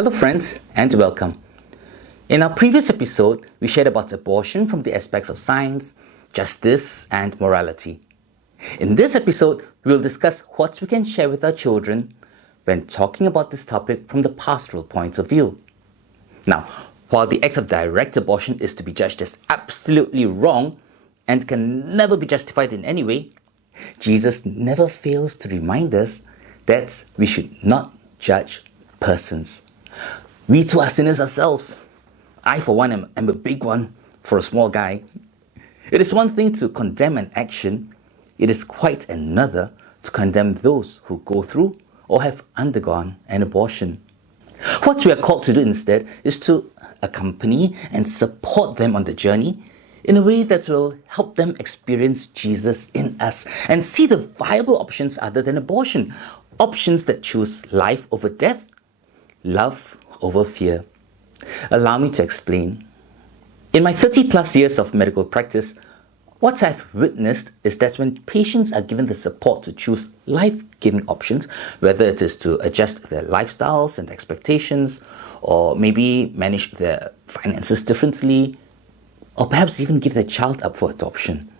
Hello friends and welcome. In our previous episode, we shared about abortion from the aspects of science, justice and morality. In this episode, we will discuss what we can share with our children when talking about this topic from the pastoral point of view. Now, while the act of direct abortion is to be judged as absolutely wrong and can never be justified in any way, Jesus never fails to remind us that we should not judge persons. We too are sinners ourselves. I, for one, am a big one for a small guy. It is one thing to condemn an action. It is quite another to condemn those who go through or have undergone an abortion. What we are called to do instead is to accompany and support them on the journey in a way that will help them experience Jesus in us and see the viable options other than abortion. Options that choose life over death, love over fear. Allow me to explain. In my 30 plus years of medical practice, what I've witnessed is that when patients are given the support to choose life-giving options, whether it is to adjust their lifestyles and expectations, or maybe manage their finances differently, or perhaps even give their child up for adoption,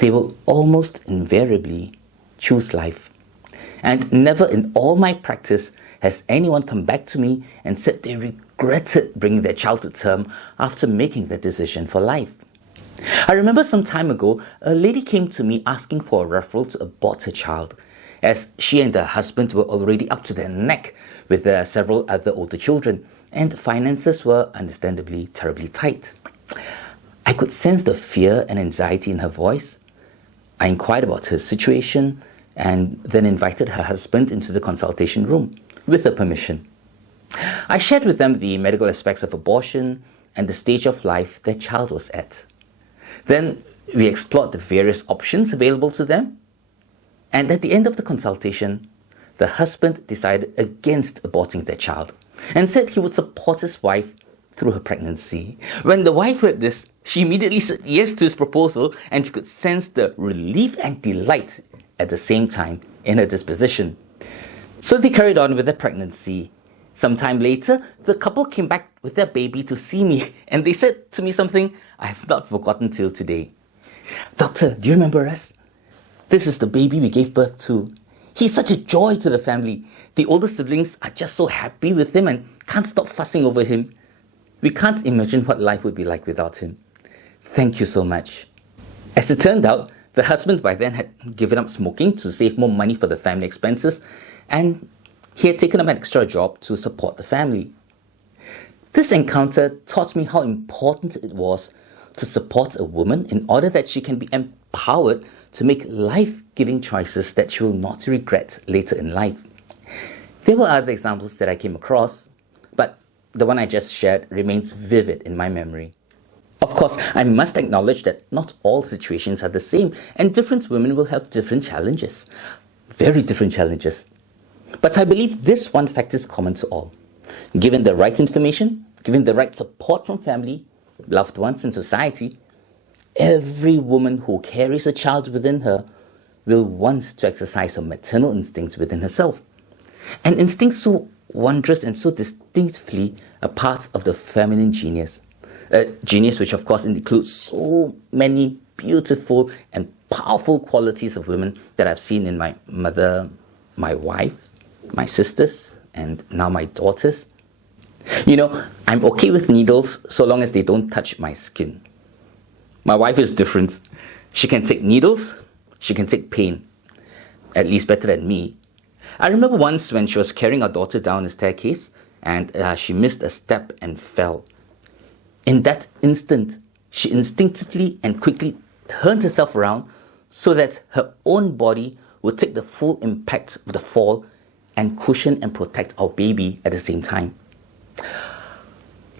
they will almost invariably choose life. And never in all my practice has anyone come back to me and said they regretted bringing their child to term after making the decision for life. I remember some time ago, a lady came to me asking for a referral to abort her child, as she and her husband were already up to their neck with several other older children, and finances were understandably terribly tight. I could sense the fear and anxiety in her voice. I inquired about her situation and then invited her husband into the consultation room with her permission. I shared with them the medical aspects of abortion and the stage of life their child was at. Then we explored the various options available to them, and at the end of the consultation, the husband decided against aborting their child and said he would support his wife through her pregnancy. When the wife heard this, she immediately said yes to his proposal, and you could sense the relief and delight at the same time in her disposition. So they carried on with their pregnancy. Sometime later, the couple came back with their baby to see me, and they said to me something I have not forgotten till today. "Doctor, do you remember us? This is the baby we gave birth to. He's such a joy to the family. The older siblings are just so happy with him and can't stop fussing over him. We can't imagine what life would be like without him. Thank you so much." As it turned out, the husband by then had given up smoking to save more money for the family expenses, and he had taken up an extra job to support the family. This encounter taught me how important it was to support a woman in order that she can be empowered to make life-giving choices that she will not regret later in life. There were other examples that I came across, but the one I just shared remains vivid in my memory. Of course, I must acknowledge that not all situations are the same, and different women will have different challenges. Very different challenges. But I believe this one fact is common to all. Given the right information, given the right support from family, loved ones, and society, every woman who carries a child within her will want to exercise her maternal instincts within herself. An instinct so wondrous and so distinctively a part of the feminine genius. A genius which of course includes so many beautiful and powerful qualities of women that I've seen in my mother, my wife, my sisters, and now my daughters. You know, I'm okay with needles so long as they don't touch my skin. My wife is different. She can take needles, she can take pain, at least better than me. I remember once when she was carrying our daughter down a staircase and she missed a step and fell. In that instant, she instinctively and quickly turned herself around so that her own body would take the full impact of the fall and cushion and protect our baby at the same time.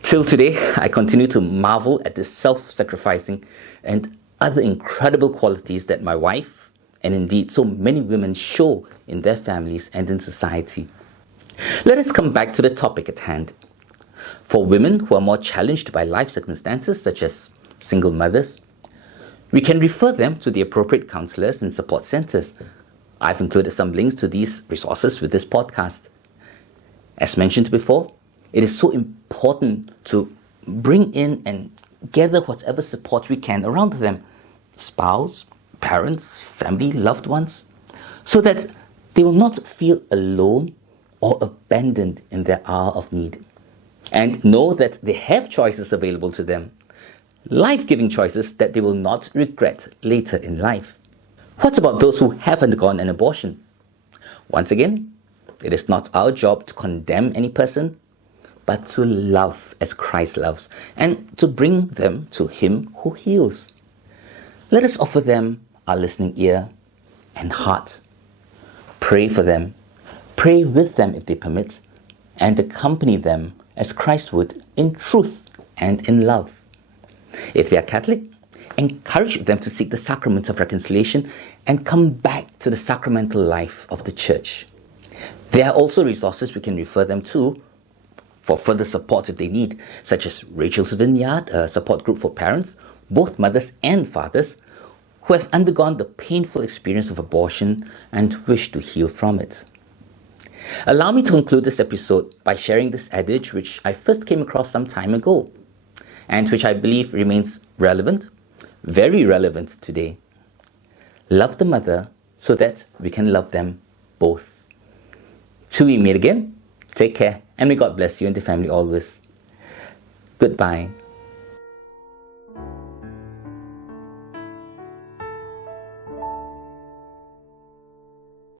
Till today, I continue to marvel at this self-sacrificing and other incredible qualities that my wife, and indeed so many women, show in their families and in society. Let us come back to the topic at hand. For women who are more challenged by life circumstances, such as single mothers, we can refer them to the appropriate counselors and support centers. I've included some links to these resources with this podcast. As mentioned before, it is so important to bring in and gather whatever support we can around them, spouse, parents, family, loved ones, so that they will not feel alone or abandoned in their hour of need, and know that they have choices available to them, life-giving choices that they will not regret later in life. What about those who have undergone an abortion? Once again, it is not our job to condemn any person, but to love as Christ loves and to bring them to Him who heals. Let us offer them our listening ear and heart. Pray for them, pray with them if they permit, and accompany them as Christ would in truth and in love. If they are Catholic, encourage them to seek the sacrament of reconciliation and come back to the sacramental life of the Church. There are also resources we can refer them to for further support if they need, such as Rachel's Vineyard, a support group for parents, both mothers and fathers, who have undergone the painful experience of abortion and wish to heal from it. Allow me to conclude this episode by sharing this adage which I first came across some time ago, and which I believe remains relevant, very relevant today. Love the mother so that we can love them both. Till we meet again, take care, and may God bless you and the family always. Goodbye.